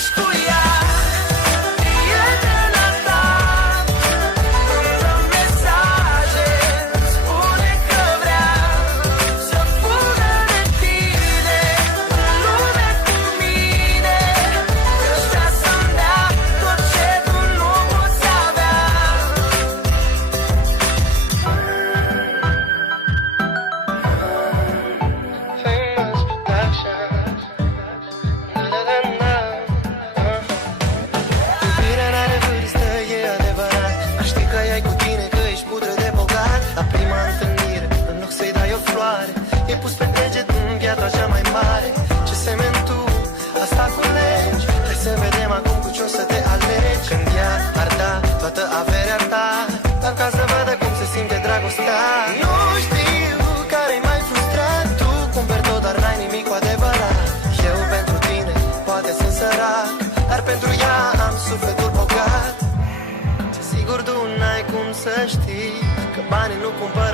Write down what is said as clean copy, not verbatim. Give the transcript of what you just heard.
ești cu ea. Prietena ta îmi dă mesaje, spune că vrea să fugă de tine în lume cu mine, că știa să-mi dea tot ce tu nu poți avea. Famous Productions. Iubirea n-are vârstă, e adevărat. Aș ști că ai cu tine, că ești pudră de bogat. La prima întâlnire, în loc să-i dai o floare, e pus pe deget în piatra cea mai mare. Ce semeni tu, asta culegi. Hai să vedem acum cu ce o să te alegi. Când ea ar da toată averea ta, doar ca să vadă cum se simte dragostea. Nu știu care-i mai frustrat, tu cumperi tot, dar n-ai nimic cu adevărat. Eu pentru tine poate sunt sărac, dar pentru ea am sufletul bogat. Ce sigur tu n-ai cum să știi că banii nu cumpără